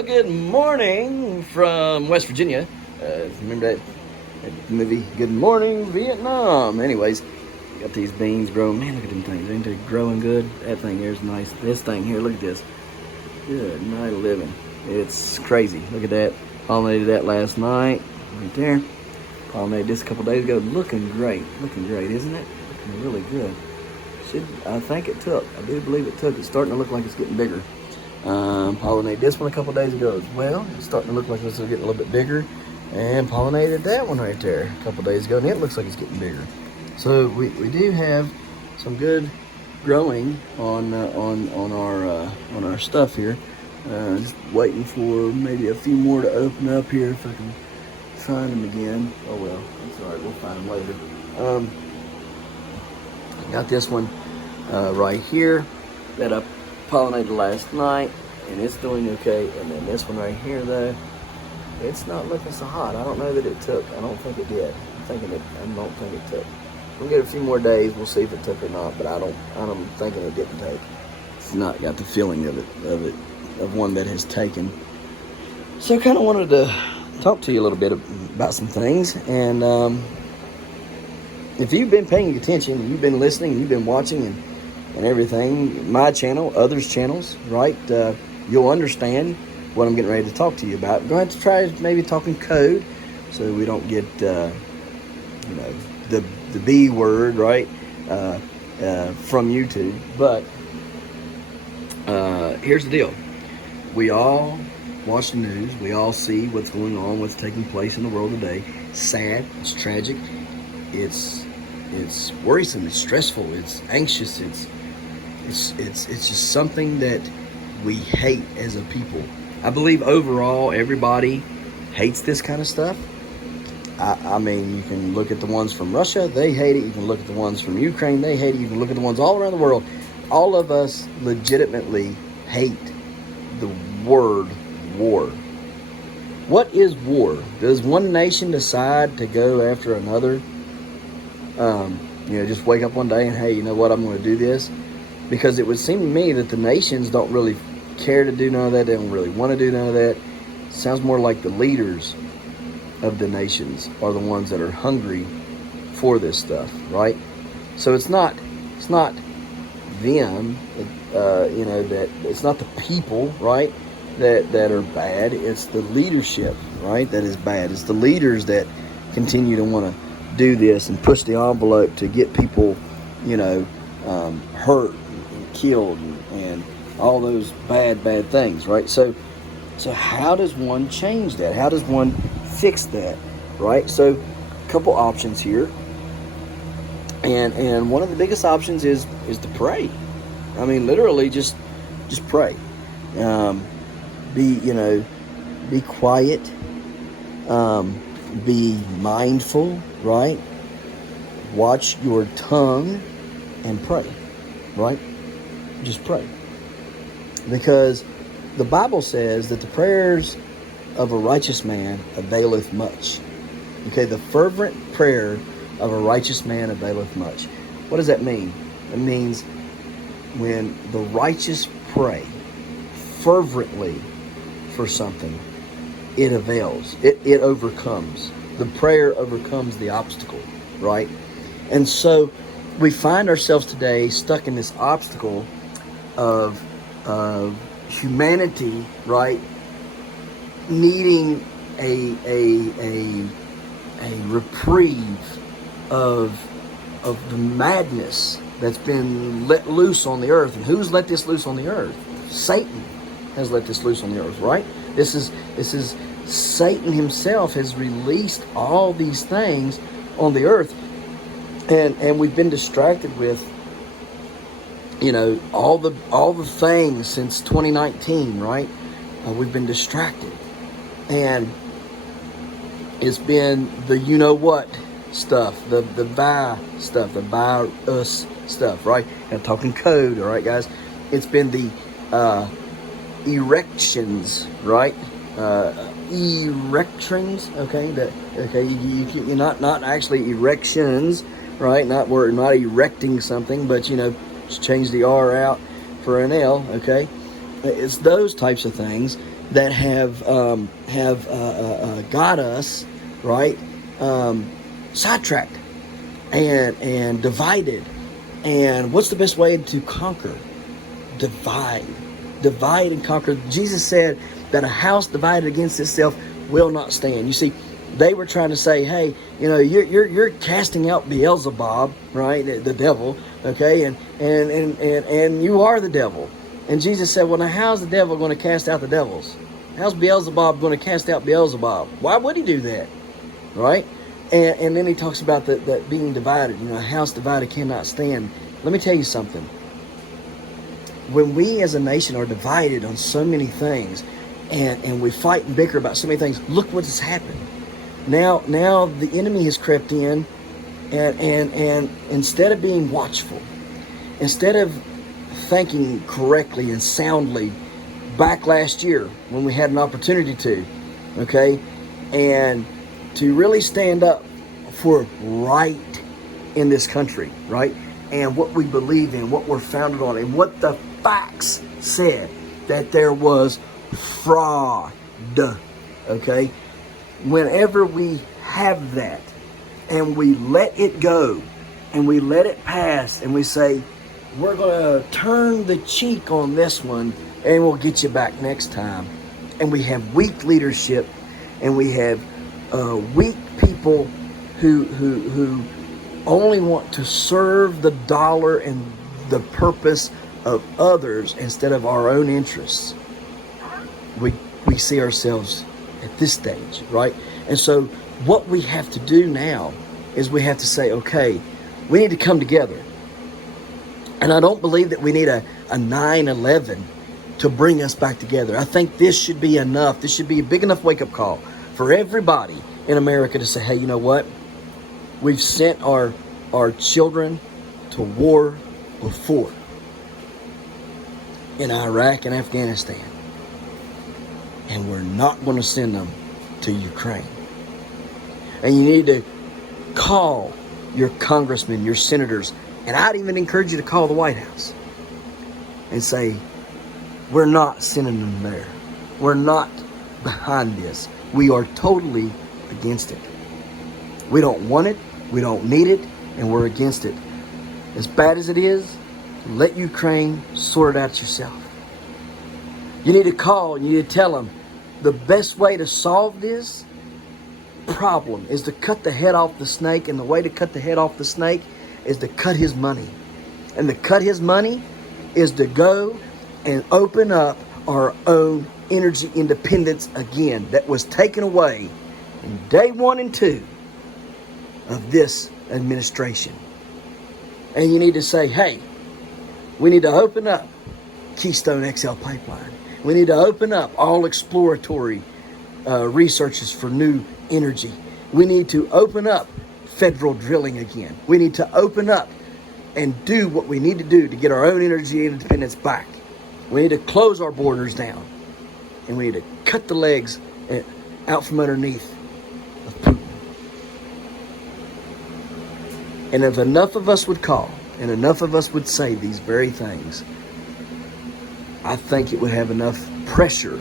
Well, good morning from West Virginia. Remember that movie, Good Morning Vietnam? Anyways, got these beans growing. Man, look at them things. Ain't they growing good? That thing here is nice. This thing here, look at this. Good night of living. It's crazy. Look at that. Pollinated that last night. Right there. Pollinated this a couple days ago. Looking great. Looking great, isn't it? Looking really good. I think it took. I do believe it took. It's starting to look like it's getting bigger. Pollinated this one a couple days ago as well. It's starting to look like it's getting a little bit bigger. And pollinated that one right there a couple days ago, and it looks like it's getting bigger. So we do have some good growing on our stuff here. Just waiting for maybe a few more to open up here if I can find them again. Oh well, that's all right. We'll find them later. Got this one right here that I pollinated last night, and it's doing okay. And then this one right here, though, it's not looking so hot. I don't know that it took. I don't think it did. I don't think it took. We'll get a few more days. We'll see if it took or not. But I'm thinking it didn't take. It's not got the feeling of one that has taken. So I kind of wanted to talk to you a little bit about some things. And if you've been paying attention, you've been listening, you've been watching and everything, my channel, others' channels, right? You'll understand what I'm getting ready to talk to you about. I'm going to have to try maybe talking code so we don't get, the B word, right, from YouTube. But here's the deal. We all watch the news. We all see what's going on, what's taking place in the world today. It's sad. It's tragic. It's worrisome. It's stressful. It's anxious. It's just something that we hate as a people. I believe overall everybody hates this kind of stuff. I mean, you can look at the ones from Russia, they hate it. You can look at the ones from Ukraine, they hate it. You can look at the ones all around the world. All of us legitimately hate the word war. What is war? Does one nation decide to go after another? Just wake up one day and, hey, you know what, I'm going to do this? Because it would seem to me that the nations don't really care to do none of that. They don't really want to do none of that. It sounds more like the leaders of the nations are the ones that are hungry for this stuff, right? So it's not them, that it's not the people, right, that are bad. It's the leadership, right, that is bad. It's the leaders that continue to want to do this and push the envelope to get people, hurt and killed and all those bad things, right? So how does one change that? How does one fix that, right? So a couple options here, and one of the biggest options is to pray. I mean, literally just pray. Be quiet. Be mindful, right? Watch your tongue and pray, right? Just pray. Because the Bible says that the prayers of a righteous man availeth much. Okay, the fervent prayer of a righteous man availeth much. What does that mean? It means when the righteous pray fervently for something, it avails. It overcomes. The prayer overcomes the obstacle, right? And so we find ourselves today stuck in this obstacle of humanity, right, needing a reprieve of the madness that's been let loose on the earth. And who's let this loose on the earth? Satan has let this loose on the earth, right? This is Satan himself has released all these things on the earth, and we've been distracted with all the things since 2019, right? We've been distracted, and it's been the what stuff, the stuff, the virus stuff, right? And talking code, all right, guys. It's been the erections, right? Erections, okay? You're not actually erections, right? We're not erecting something, but just change the R out for an L, okay? It's those types of things that have got us, right, sidetracked and divided. And what's the best way to conquer? Divide and conquer. Jesus said that a house divided against itself will not stand. You see, they were trying to say, hey, you're casting out Beelzebub, right, the devil, okay, and you are the devil. And Jesus said, well, now how's the devil going to cast out the devils? How's Beelzebub going to cast out Beelzebub? Why would he do that, right? And then he talks about that being divided. A house divided cannot stand. Let me tell you something. When we as a nation are divided on so many things, and we fight and bicker about so many things, look what has happened. Now the enemy has crept in, and instead of being watchful, instead of thinking correctly and soundly back last year when we had an opportunity to, okay, and to really stand up for right in this country, right, and what we believe in, what we're founded on, and what the facts said, that there was fraud, okay. Whenever we have that and we let it go and we let it pass and we say, we're going to turn the cheek on this one and we'll get you back next time, and we have weak leadership and we have weak people who only want to serve the dollar and the purpose of others instead of our own interests, we see ourselves at this stage, right? And so what we have to do now is we have to say, okay, we need to come together. And I don't believe that we need a 9/11 to bring us back together. I think this should be enough. This should be a big enough wake-up call for everybody in America to say, hey, you know what? We've sent our children to war before in Iraq and Afghanistan. And we're not going to send them to Ukraine. And you need to call your congressmen, your senators, and I'd even encourage you to call the White House and say, we're not sending them there. We're not behind this. We are totally against it. We don't want it. We don't need it. And we're against it. As bad as it is, let Ukraine sort it out yourself. You need to call and you need to tell them the best way to solve this problem is to cut the head off the snake. And the way to cut the head off the snake is to cut his money. And to cut his money is to go and open up our own energy independence again that was taken away in day 1 and 2 of this administration. And you need to say, hey, we need to open up Keystone XL Pipeline. We need to open up all exploratory researches for new energy. We need to open up federal drilling again. We need to open up and do what we need to do to get our own energy independence back. We need to close our borders down. And we need to cut the legs out from underneath of Putin. And if enough of us would call and enough of us would say these very things, I think it would have enough pressure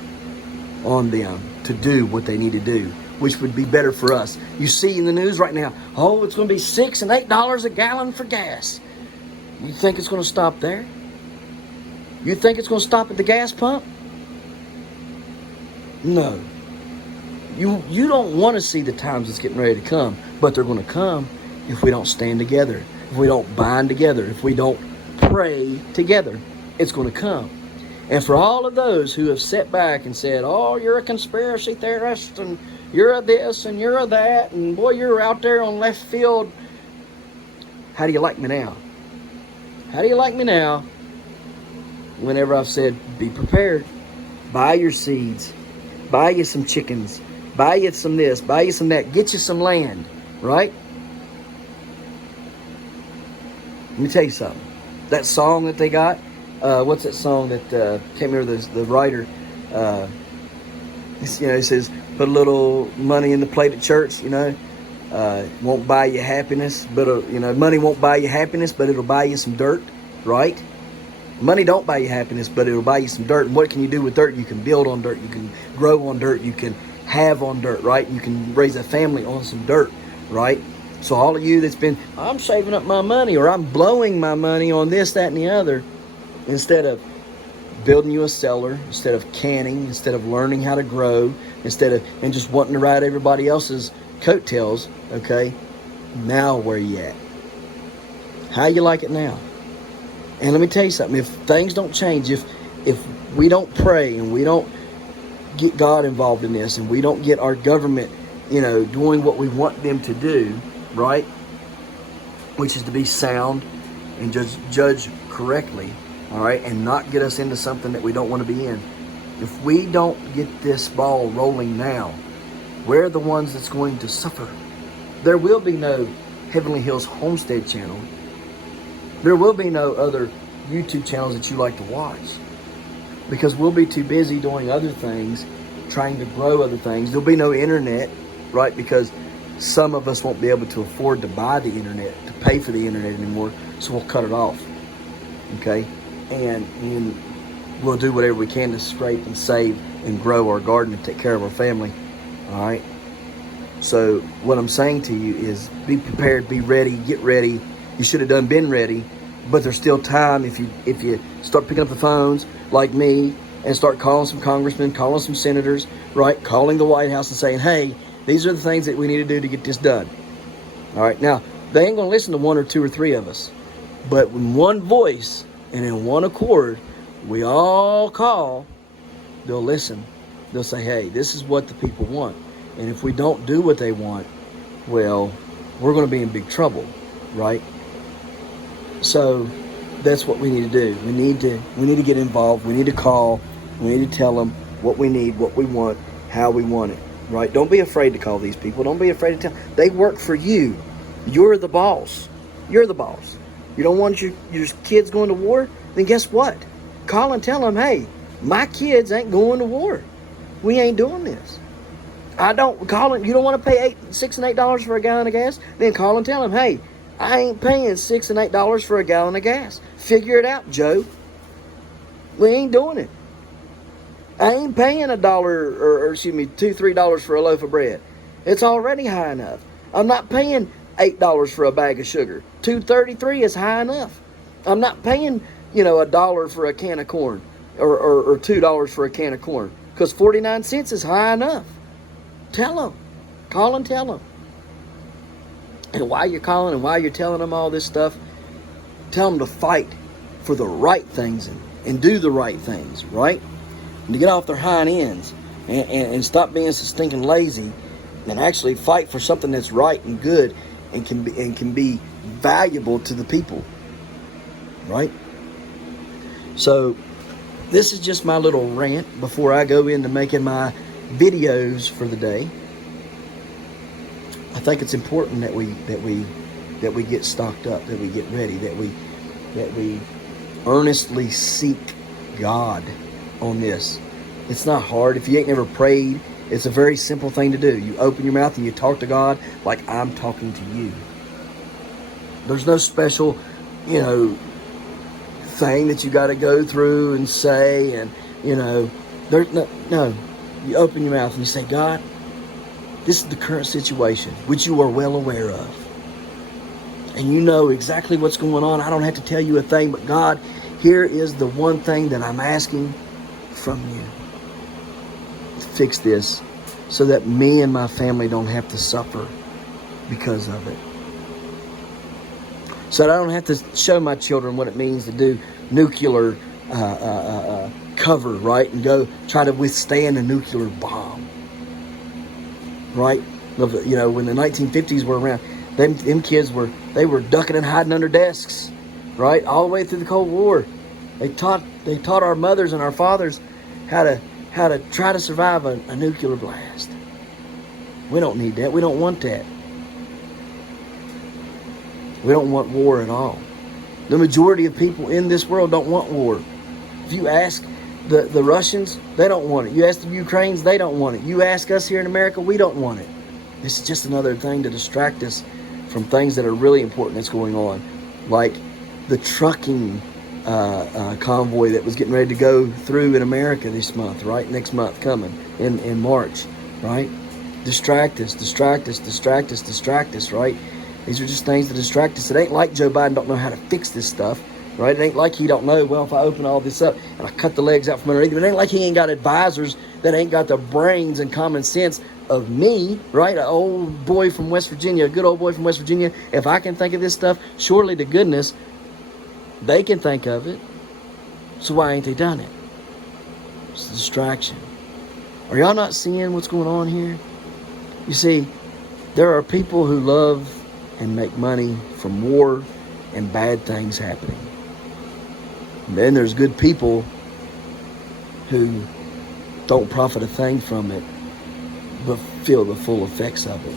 on them to do what they need to do, which would be better for us. You see in the news right now, oh, it's going to be $6 and $8 a gallon for gas. You think it's going to stop there? You think it's going to stop at the gas pump? No. You don't want to see the times that's getting ready to come, but they're going to come if we don't stand together, if we don't bind together, if we don't pray together. It's going to come. And for all of those who have sat back and said, oh, you're a conspiracy theorist, and you're a this, and you're a that, and boy, you're out there on left field. How do you like me now? How do you like me now? Whenever I've said, be prepared. Buy your seeds. Buy you some chickens. Buy you some this. Buy you some that. Get you some land. Right? Let me tell you something. That song that they got, what's that song that, can't remember the writer, he says, put a little money in the plate at church, won't buy you happiness, but, money won't buy you happiness, but it'll buy you some dirt, right? Money don't buy you happiness, but it'll buy you some dirt. And what can you do with dirt? You can build on dirt. You can grow on dirt. You can have on dirt, right? You can raise a family on some dirt, right? So all of you that's been, I'm saving up my money, or I'm blowing my money on this, that, and the other, instead of building you a cellar, instead of canning, instead of learning how to grow, and just wanting to ride everybody else's coattails, okay? Now where you at? How you like it now? And let me tell you something, if things don't change, if we don't pray and we don't get God involved in this, and we don't get our government, doing what we want them to do, right? Which is to be sound and judge correctly, all right? And not get us into something that we don't want to be in. If we don't get this ball rolling now, we're the ones that's going to suffer. There will be no Heavenly Hills Homestead channel. There will be no other YouTube channels that you like to watch, because we'll be too busy doing other things, trying to grow other things. There'll be no internet, right? Because some of us won't be able to afford to buy the internet, to pay for the internet anymore, so we'll cut it off, okay? And we'll do whatever we can to scrape and save and grow our garden and take care of our family, all right? So what I'm saying to you is be prepared, be ready, get ready. You should have been ready, but there's still time if you start picking up the phones like me and start calling some congressmen, calling some senators, right? Calling the White House and saying, hey, these are the things that we need to do to get this done. All right, now, they ain't going to listen to one or two or three of us, but in one voice and in one accord, we all call, they'll listen. They'll say, hey, this is what the people want. And if we don't do what they want, well, we're going to be in big trouble, right? So that's what we need to do. We need to get involved. We need to call. We need to tell them what we need, what we want, how we want it, right? Don't be afraid to call these people. Don't be afraid to tell. They work for you. You're the boss. You're the boss. You don't want your kids going to war? Then guess what? Call and tell them, hey, my kids ain't going to war. We ain't doing this. You don't want to pay $6 and $8 for a gallon of gas? Then call and tell them, hey, I ain't paying $6 and $8 for a gallon of gas. Figure it out, Joe. We ain't doing it. I ain't paying $1 or $2, $3 for a loaf of bread. It's already high enough. I'm not paying $8 for a bag of sugar. $2.33 is high enough. I'm not paying, $1 for a can of corn or $2 for a can of corn, because 49 cents is high enough. Tell them. Call and tell them. And while you're calling and while you're telling them all this stuff, tell them to fight for the right things and do the right things, right? And to get off their hind ends and stop being so stinking lazy, and actually fight for something that's right and good and can be valuable to the people, right? So this is just my little rant before I go into making my videos for the day. I think it's important that we get stocked up, that we get ready, that we earnestly seek God on this. It's not hard. If you ain't never prayed, it's a very simple thing to do. You open your mouth and you talk to God like I'm talking to you. There's no special, thing that you got to go through and say, and there's no. You open your mouth and you say, God, this is the current situation, which you are well aware of. And you know exactly what's going on. I don't have to tell you a thing, but God, here is the one thing that I'm asking from you. Fix this so that me and my family don't have to suffer because of it. So that I don't have to show my children what it means to do nuclear cover, right? And go try to withstand a nuclear bomb, right? When the 1950s were around, them kids were ducking and hiding under desks, right? All the way through the Cold War. They taught our mothers and our fathers how to try to survive a nuclear blast. We don't need that. We don't want that. We don't want war at all. The majority of people in this world don't want war. If you ask the Russians, they don't want it. You ask the Ukrainians, they don't want it. You ask us here in America, we don't want it. This is just another thing to distract us from things that are really important that's going on. Like the trucking convoy that was getting ready to go through in America this month, right? Next month coming in March, right? Distract us, right? These are just things that distract us. It ain't like Joe Biden don't know how to fix this stuff, right? It ain't like he don't know, well, if I open all this up and I cut the legs out from underneath him, it ain't like he ain't got advisors that ain't got the brains and common sense of me, right? An old boy from West Virginia, a good old boy from West Virginia. If I can think of this stuff, surely to goodness, they can think of it. So why ain't they done it? It's a distraction. Are y'all not seeing what's going on here? You see, there are people who love and make money from war and bad things happening. And then there's good people who don't profit a thing from it, but feel the full effects of it.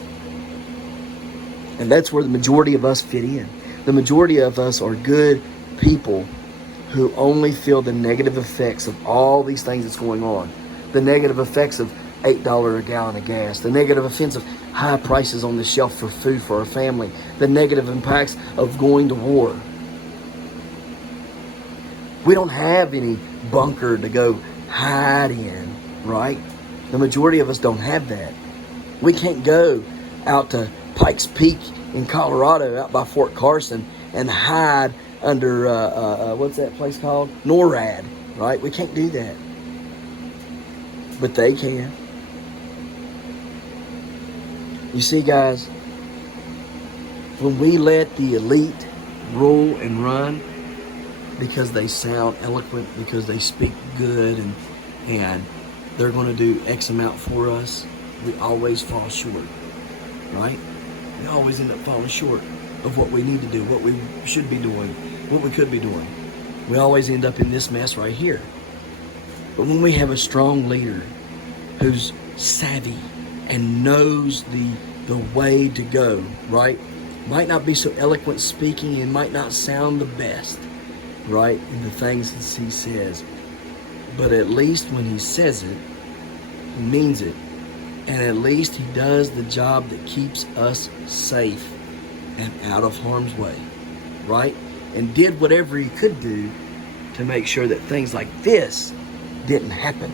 And that's where the majority of us fit in. The majority of us are good people who only feel the negative effects of all these things that's going on. The negative effects of $8 a gallon of gas. The negative effects of high prices on the shelf for food for our family. The negative impacts of going to war. We don't have any bunker to go hide in, right? The majority of us don't have that. We can't go out to Pikes Peak in Colorado, out by Fort Carson, and hide under, what's that place called? NORAD, right? We can't do that. But they can. You see, guys, when we let the elite rule and run because they sound eloquent, because they speak good, and they're going to do X amount for us, we always fall short, right? We always end up falling short of what we need to do, what we should be doing, what we could be doing. We always end up in this mess right here. But when we have a strong leader who's savvy and knows the way to go, right? Might not be so eloquent speaking and might not sound the best, right, in the things that he says. But at least when he says it, he means it. And at least he does the job that keeps us safe and out of harm's way, right? And did whatever he could do to make sure that things like this didn't happen.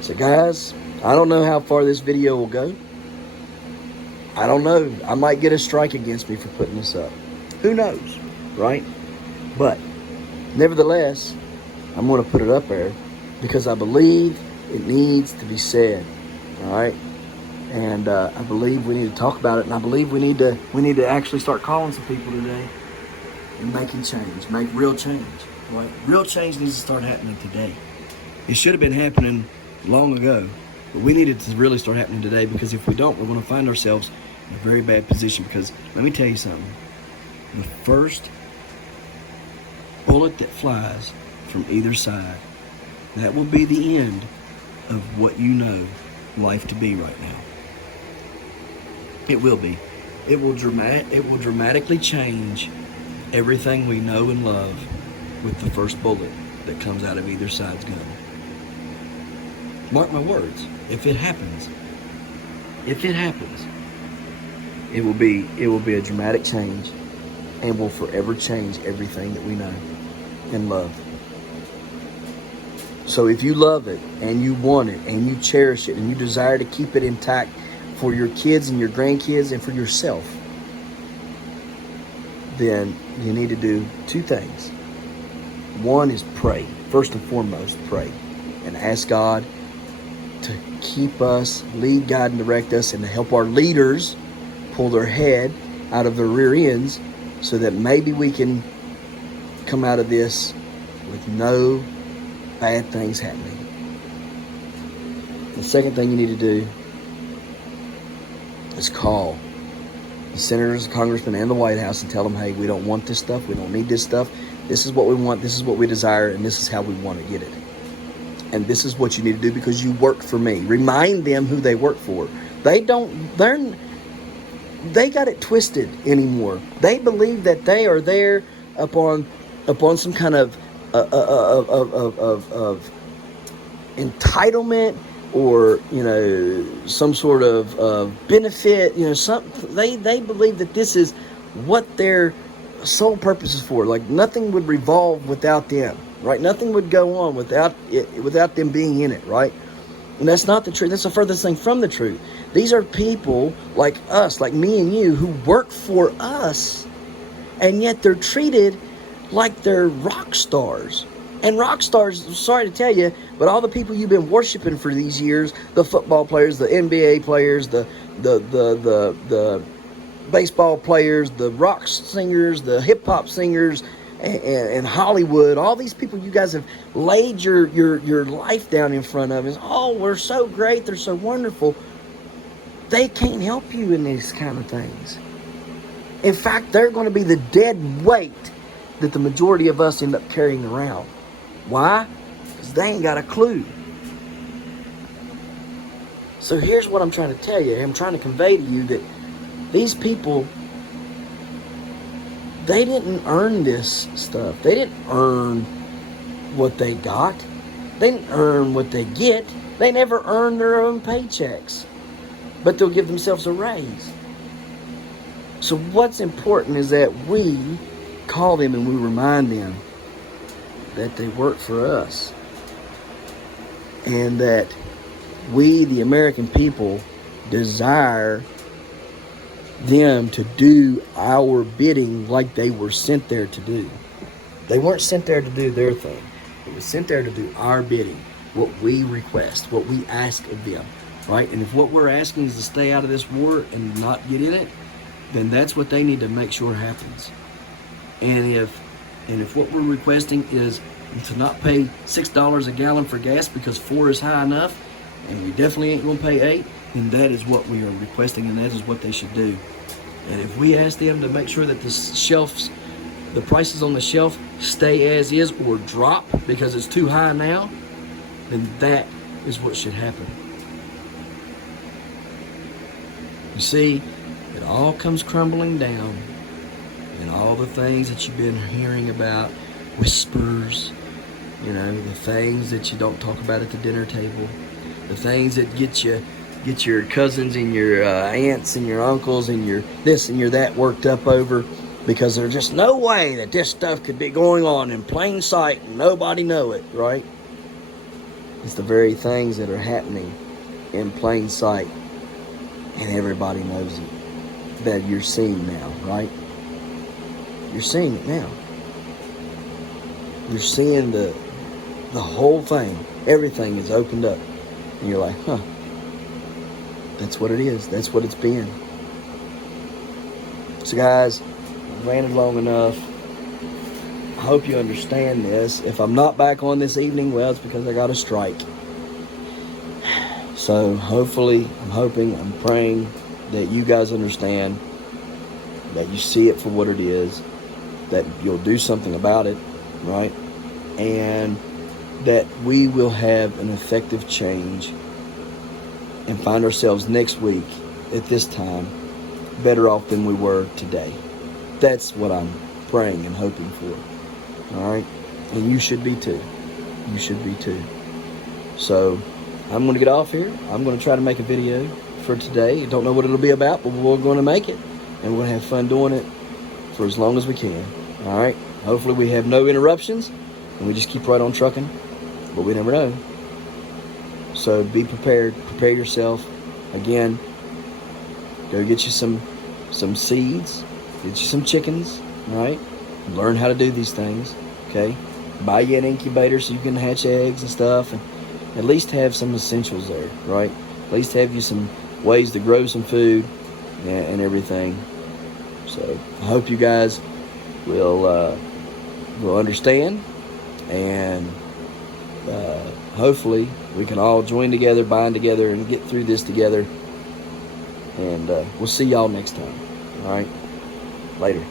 So guys, I don't know how far this video will go. I don't know. I might get a strike against me for putting this up. Who knows, right? But nevertheless, I'm going to put it up there because I believe it needs to be said, all right? And I believe we need to talk about it, and I believe we need to actually start calling some people today and making change, make real change, right? Real change needs to start happening today. It should have been happening long ago, but we need it to really start happening today, because if we don't, we're going to find ourselves in a very bad position. Because let me tell you something, the first bullet that flies from either side, that will be the end of what you know life to be right now. It will be. It will dramatically change everything we know and love with the first bullet that comes out of either side's gun. Mark my words. If it happens, it will be a dramatic change, and will forever change everything that we know and love. So if you love it and you want it and you cherish it and you desire to keep it intact for your kids and your grandkids and for yourself, then you need to do two things. One is pray. First and foremost, pray and ask God to keep us, lead, guide, and direct us, and to help our leaders pull their head out of their rear ends so that maybe we can come out of this with no bad things happening. The second thing you need to do is call the senators, the congressmen, and the White House and tell them, hey, we don't want this stuff. We don't need this stuff. This is what we want. This is what we desire. And this is how we want to get it. And this is what you need to do because you work for me. Remind them who they work for. They got it twisted anymore. They believe that they are there upon some kind of entitlement, or some sort of benefit. They believe that this is what their sole purpose is for. Like, nothing would revolve without them, right? Nothing would go on without them being in it, right? And that's not the truth. That's the furthest thing from the truth. These are people like us, like me and you, who work for us, and yet they're treated like they're rock stars. And rock stars, sorry to tell you, but all the people you've been worshiping for these years, the football players, the NBA players, the baseball players, the rock singers, the hip hop singers, and Hollywood, all these people you guys have laid your life down in front of is, oh, we're so great, they're so wonderful. They can't help you in these kind of things. In fact, they're going to be the dead weight that the majority of us end up carrying around. Why? Because they ain't got a clue. So here's what I'm trying to tell you. I'm trying to convey to you that these people, they didn't earn this stuff. They didn't earn what they got. They didn't earn what they get. They never earned their own paychecks. But they'll give themselves a raise. So what's important is that we call them and we remind them that they work for us. And that we, the American people, desire them to do our bidding like they were sent there to do. They weren't sent there to do their thing. They were sent there to do our bidding, what we request, what we ask of them, right? And if what we're asking is to stay out of this war and not get in it, then that's what they need to make sure happens. And if what we're requesting is to not pay $6 a gallon for gas because 4 is high enough, and we definitely ain't going to pay 8, then that is what we are requesting, and that is what they should do. And if we ask them to make sure that the prices on the shelf stay as is or drop because it's too high now, then that is what should happen. You see, it all comes crumbling down, and all the things that you've been hearing about, whispers, the things that you don't talk about at the dinner table, the things that get your cousins and your aunts and your uncles and your this and your that worked up over, because there's just no way that this stuff could be going on in plain sight and nobody know it, right? It's the very things that are happening in plain sight and everybody knows it, that you're seeing now, right? You're seeing it now. You're seeing the whole thing. Everything is opened up. And you're like, huh. That's what it is. That's what it's been. So guys, I've ranted long enough. I hope you understand this. If I'm not back on this evening, well, it's because I got a strike. So hopefully, I'm hoping, I'm praying that you guys understand, that you see it for what it is, that you'll do something about it, right? And that we will have an effective change and find ourselves next week at this time better off than we were today. That's what I'm praying and hoping for. All right? And you should be too. You should be too. So I'm going to get off here. I'm going to try to make a video for today. I don't know what it'll be about, but we're going to make it. And we're going to have fun doing it for as long as we can. All right? Hopefully we have no interruptions and we just keep right on trucking. But we never know. So be prepared. Prepare yourself. Again, go get you some seeds. Get you some chickens. Right? Learn how to do these things. Okay? Buy you an incubator so you can hatch eggs and stuff. And at least have some essentials there. Right? At least have you some ways to grow some food and everything. So I hope you guys will understand, and hopefully we can all join together, bind together, and get through this together. And we'll see y'all next time. All right? Later.